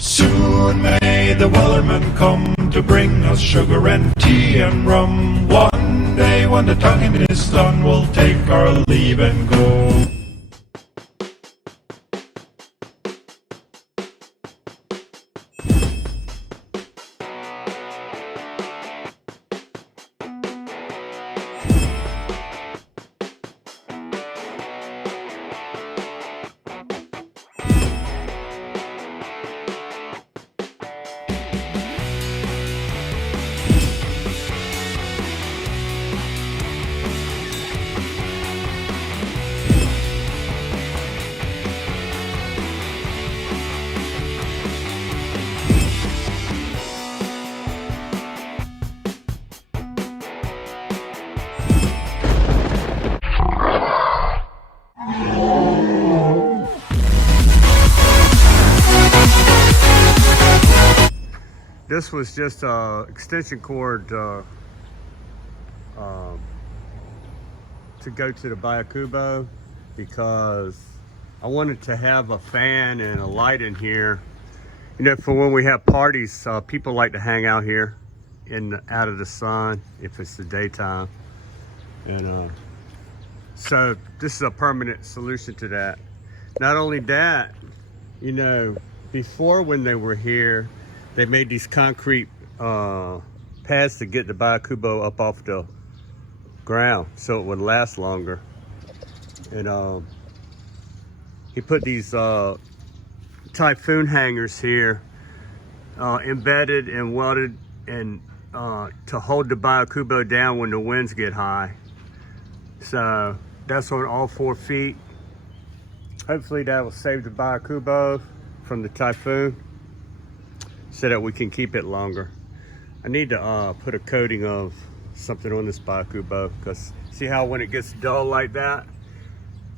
Soon may the wellerman come to bring us sugar and tea and rum. One day when the tonguing is done, we'll take our leave and go. This was just a extension cord to go to the KUBO because I wanted to have a fan and a light in here. You know, for when we have parties, people like to hang out here out of the sun if it's the daytime. And so this is a permanent solution to that. Not only that, you know, before when they were here, they made these concrete pads to get the KUBO up off the ground so it would last longer. And he put these typhoon hangers here, embedded and welded and to hold the KUBO down when the winds get high. So that's on all 4 feet. Hopefully that will save the KUBO from the typhoon so that we can keep it longer. I need to put a coating of something on this KUBO because see how when it gets dull like that,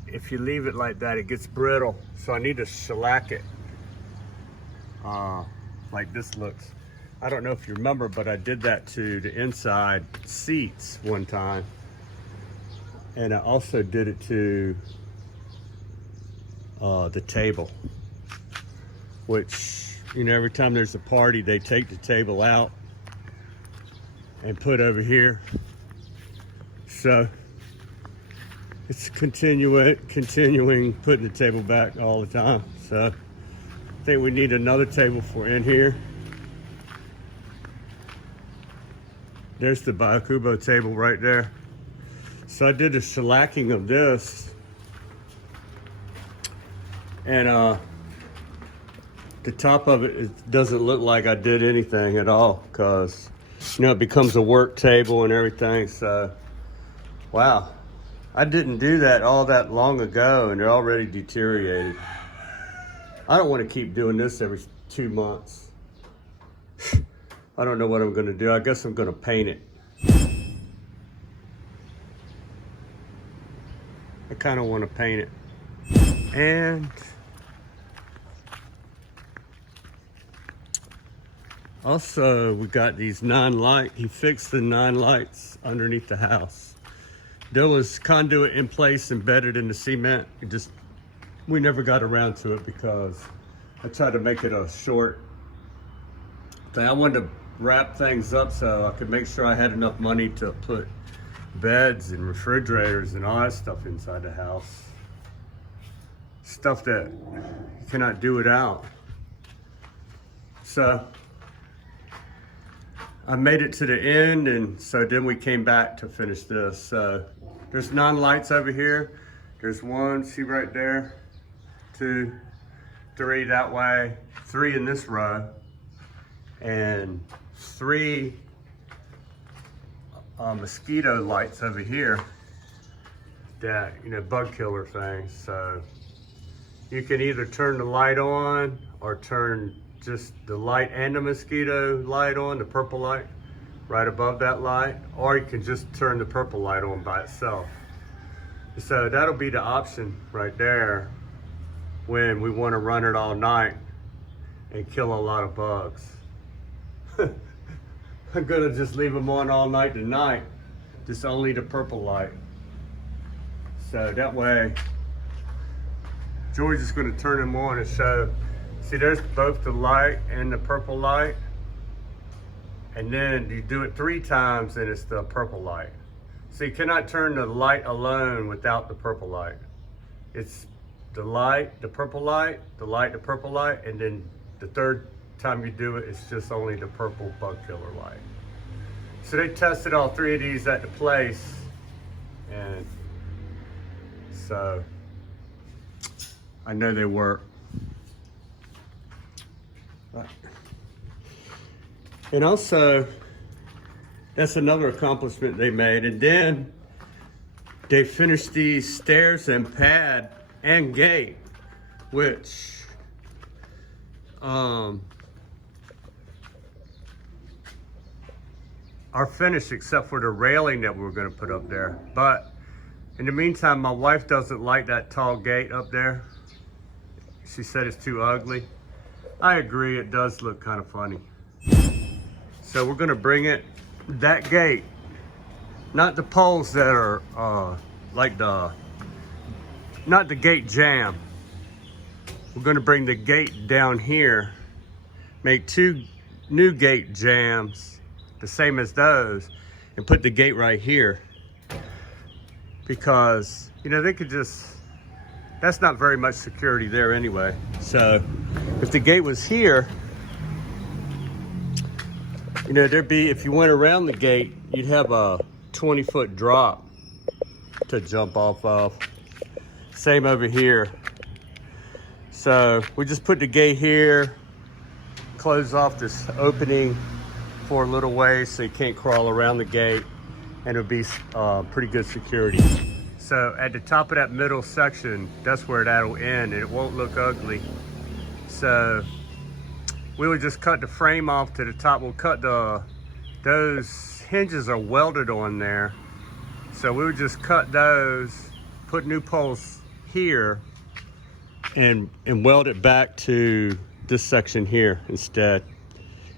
if you leave it like that, it gets brittle. So I need to shellac it like this looks. I don't know if you remember, but I did that to the inside seats one time. And I also did it to the table, which, you know, every time there's a party, they take the table out and put over here. So it's continuing putting the table back all the time. So I think we need another table for in here. There's the KUBO table right there. So I did a shellacking of this, and the top of it doesn't look like I did anything at all because, you know, it becomes a work table and everything. So, wow, I didn't do that all that long ago and they're already deteriorated. I don't want to keep doing this every 2 months. I don't know what I'm going to do. I guess I'm going to paint it. I kind of want to paint it. And also we got these 9 lights. He fixed the 9 lights underneath the house. There was conduit in place embedded in the cement. We never got around to it because I tried to make it a short thing. I wanted to wrap things up so I could make sure I had enough money to put beds and refrigerators and all that stuff inside the house. Stuff that you cannot do without. So I made it to the end, and so then we came back to finish this. So there's 9 lights over here. There's 1, see right there, 2, 3 that way, 3 in this row, and 3 mosquito lights over here that, you know, bug killer things. So you can either turn the light on or turn just the light and the mosquito light on, the purple light right above that light, or you can just turn the purple light on by itself. So that'll be the option right there when we want to run it all night and kill a lot of bugs. I'm gonna just leave them on all night tonight, just only the purple light. So that way, George is gonna turn them on and show See, there's both the light and the purple light. And then you do it 3 times and it's the purple light. So you cannot turn the light alone without the purple light. It's the light, the purple light, the light, the purple light, and then the 3rd time you do it, it's just only the purple bug killer light. So they tested all 3 of these at the place, and so I know they work. And also, that's another accomplishment they made. And then they finished these stairs and pad and gate, which are finished except for the railing that we were going to put up there. But in the meantime, my wife doesn't like that tall gate up there. She said it's too ugly. I agree, it does look kind of funny. So we're gonna bring it, that gate, not the poles that are not the gate jamb. We're gonna bring the gate down here, make 2 new gate jambs, the same as those, and put the gate right here. Because, you know, they could just, that's not very much security there anyway. So if the gate was here, you know, there'd be, if you went around the gate, you'd have a 20-foot drop to jump off of. Same over here. So we just put the gate here, close off this opening for a little ways so you can't crawl around the gate, and it'll be pretty good security. So at the top of that middle section, that's where that'll end, and it won't look ugly. So we would just cut the frame off to the top. We'll cut those hinges are welded on there. So we would just cut those, put new poles here, and weld it back to this section here instead.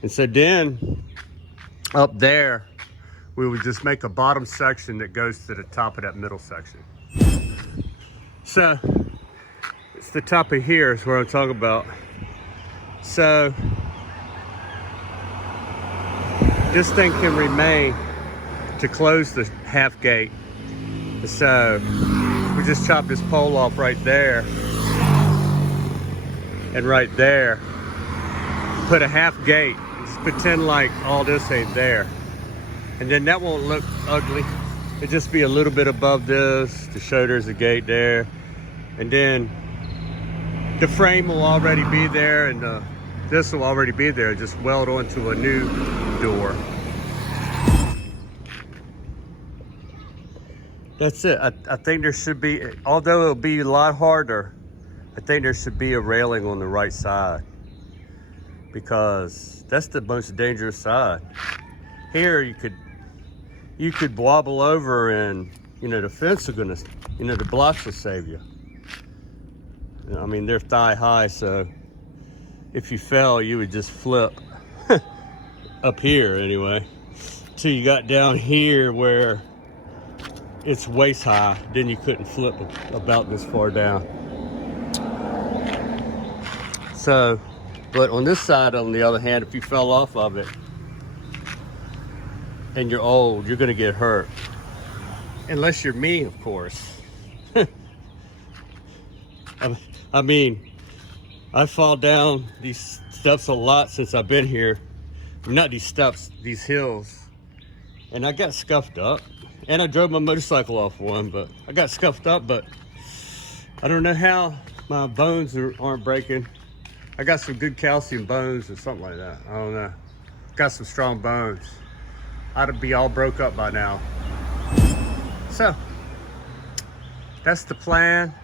And so then up there, we would just make a bottom section that goes to the top of that middle section. So it's the top of here is where I'm talking about. So this thing can remain to close the half gate. So we just chop this pole off right there and right there. Put a half gate. Just pretend like all this ain't there. And then that won't look ugly. It'll just be a little bit above this to show there's a gate there. And then the frame will already be there, and this will already be there. Just weld onto a new door. That's it. I think there should be, although it'll be a lot harder, I think there should be a railing on the right side, because that's the most dangerous side. Here you could wobble over, and you know the fence are gonna, you know, the blocks will save you. I mean, they're thigh high, so if you fell, you would just flip up here anyway. Till you got down here where it's waist high, then you couldn't flip about this far down. So, but on this side, on the other hand, if you fell off of it and you're old, you're gonna get hurt. Unless you're me, of course. I mean, I fall down these steps a lot since I've been here. Not these steps, these hills. And I got scuffed up. And I drove my motorcycle off one, but I got scuffed up, but I don't know how my bones aren't breaking. I got some good calcium bones or something like that. I don't know. Got some strong bones. I'd be all broke up by now. So, that's the plan.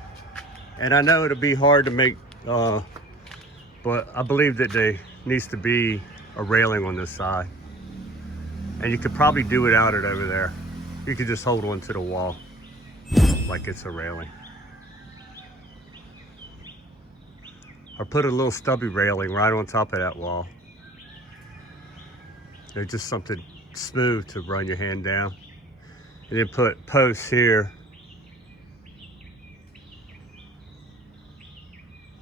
And I know it'll be hard to make, but I believe that there needs to be a railing on this side. And you could probably do without it over there. You could just hold on to the wall like it's a railing. Or put a little stubby railing right on top of that wall. There's just something smooth to run your hand down. And then put posts here.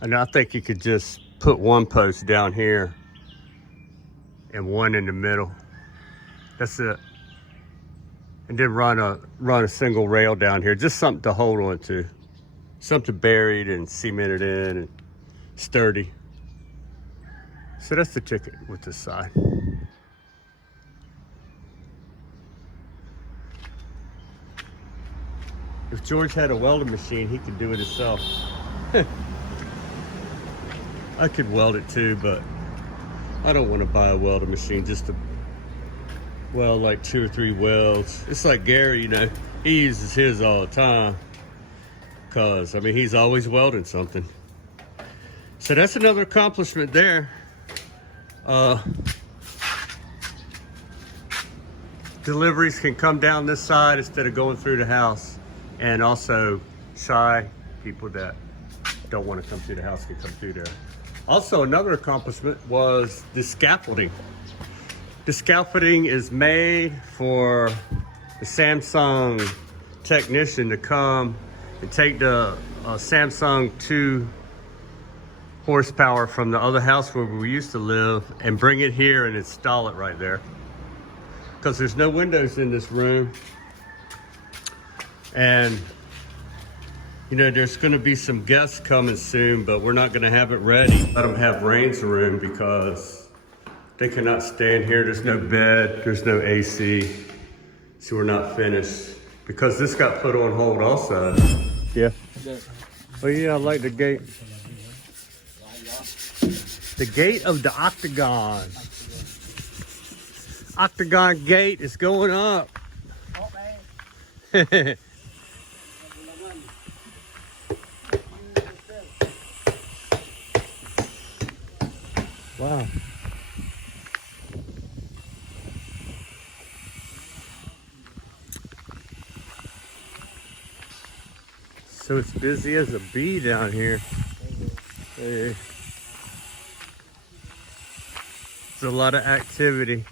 And I think you could just put one post down here and one in the middle. That's it. And then run a single rail down here, just something to hold on to. Something buried and cemented in and sturdy. So that's the ticket with this side. If George had a welding machine, he could do it himself. I could weld it too, but I don't want to buy a welding machine just to weld like 2 or 3 welds. It's like Gary, you know, he uses his all the time. Cause I mean, he's always welding something. So that's another accomplishment there. Deliveries can come down this side instead of going through the house. And also shy people that don't want to come through the house can come through there. Also, another accomplishment was the scaffolding. The scaffolding is made for the Samsung technician to come and take the Samsung 2 horsepower from the other house where we used to live and bring it here and install it right there. Because there's no windows in this room. And you know, there's gonna be some guests coming soon, but we're not gonna have it ready. Let them have Rain's room because they cannot stay in here. There's no bed, there's no AC. So we're not finished. Because this got put on hold also. Yeah. Oh yeah, I like the gate. The gate of the Octagon. Octagon gate is going up. Wow. So it's busy as a bee down here. Hey. There's a lot of activity.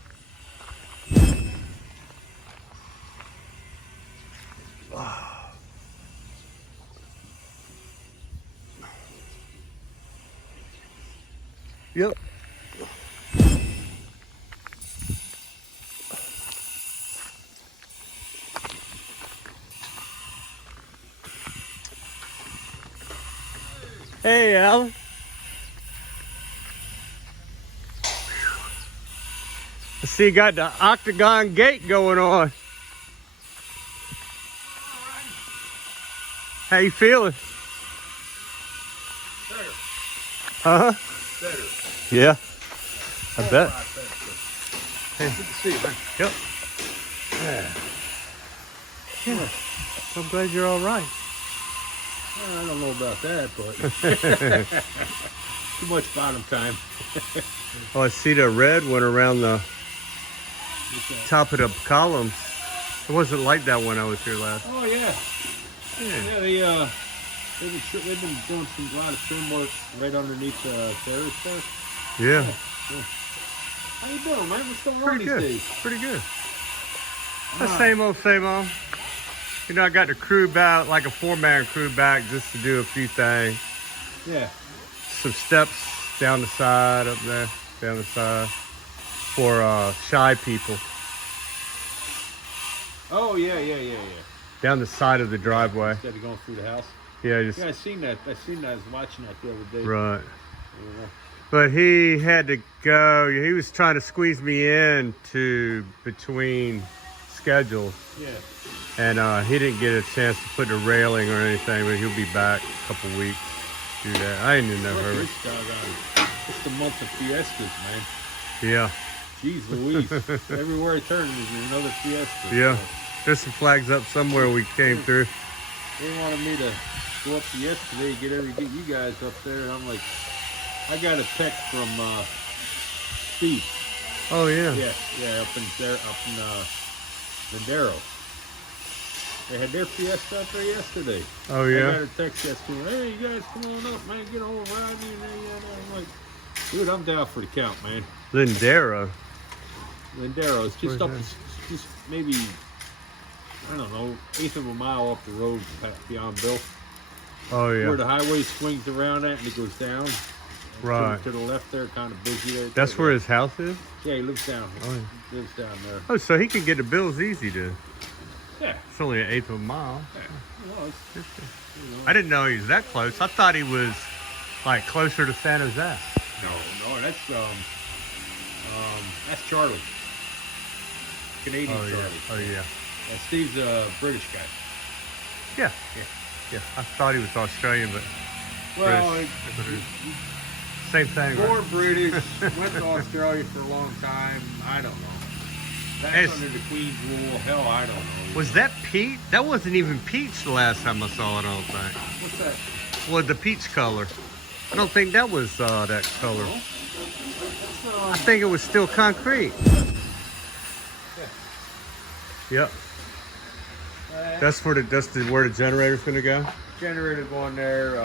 Yep. Hey, Alan. I see you got the Octagon gate going on. How you feeling? Better. Huh? Better. Yeah. I bet. Hey. Good to see you, man. Yep. Yeah. I'm glad you're all right. Well, I don't know about that, but too much bottom time. Oh, I see the red one around the top of the columns. It wasn't like that when I was here last. Oh yeah. Yeah, they've been doing a lot of trim work right underneath the ferry stuff. Yeah. How you doing, man? What's going on Pretty these good. days? Pretty good. The same old, same old. You know, I got the crew back, like a 4-man crew back, just to do a few things. Yeah. Some steps down the side, up there, down the side, for shy people. Oh yeah. Down the side of the driveway. Instead of going through the house. Yeah, just Yeah, I seen that. I was watching that the other day. right. Yeah. But he had to go. He was trying to squeeze me in to between schedules. Yeah. And he didn't get a chance to put the railing or anything, but he'll be back a couple weeks to do that. I ain't in no hurry. It's the month of fiestas, man. Yeah. Jeez Louise. Everywhere I turn, there's another fiesta. Yeah. There's some flags up somewhere we came through. They wanted me to go up to yesterday, get you guys up there, and I'm like, I got a text from Steve. Oh yeah. Yeah, up in Lindero. They had their fiesta up there yesterday. Oh yeah. I got a text yesterday. Hey, you guys, come on up, man. Get all around me. And I'm like, dude, I'm down for the count, man. Lindero. Lindero. It's just Where's up, just maybe, I don't know, 1/8 of a mile up the road beyond Bill. Oh yeah. Where the highway swings around at and it goes down. Right. To the left there, kind of busy there. That's where his house is? Yeah, he lives down. Oh, He lives down there. Oh, so he can get to Bill's easy to. Yeah. It's only an eighth of a mile. Yeah. Well, I didn't know he was that close. I thought he was like closer to San Jose. no, that's Charlie. Canadian Oh yeah. Charlie. Oh yeah. Steve's a British guy. Yeah. Yeah. I thought he was Australian, but Well, British. Same thing. Right? born British, went to Australia for a long time. I don't know. Back It's- under the Queen's rule. Hell, I don't know. Was that peach? That wasn't even peach the last time I saw it. I don't think. What's that? Well, the peach color. I don't think that was that color. No? I think it was still concrete. Yep. That's where the generator's gonna go. Generator going there.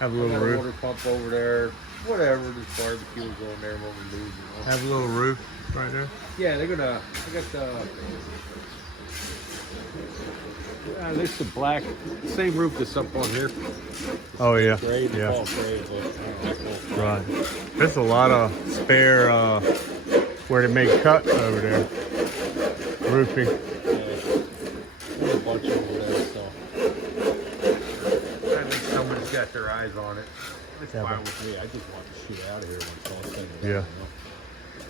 Have a little roof. Water pump over there. Whatever. This barbecue going there. What we do. You know? Have a little roof right there. Yeah, they're gonna. I got the. There's the black, same roof that's up on here. Oh yeah. Gray, Yeah. all gray, but, Right. There's a lot of spare where they make cuts over there. Roofing. there's a bunch over there, so. I think somebody's got their eyes on it. It's Yeah, fine but- with me. I just want the shit out of here when it's all said and done. Yeah.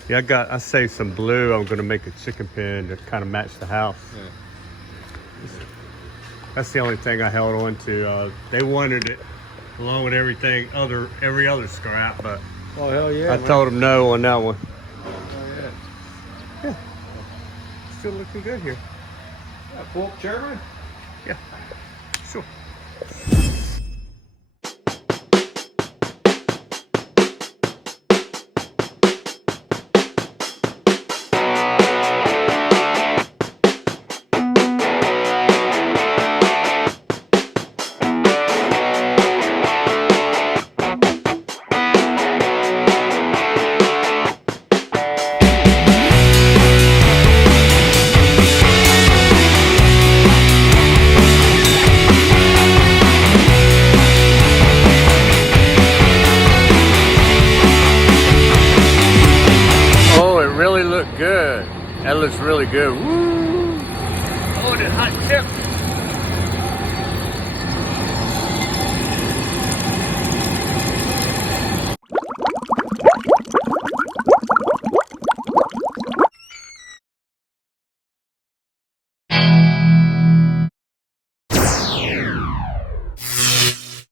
You know? Yeah, I saved some blue. I'm gonna make a chicken pen to kind of match the house. Yeah. That's the only thing I held on to. They wanted it along with every other scrap, but Oh hell yeah! I told them no on that one. Oh yeah. Still looking good here. Pull up, Chairman. Yeah, sure. Oh, it really looked good. That looks really good. Woo!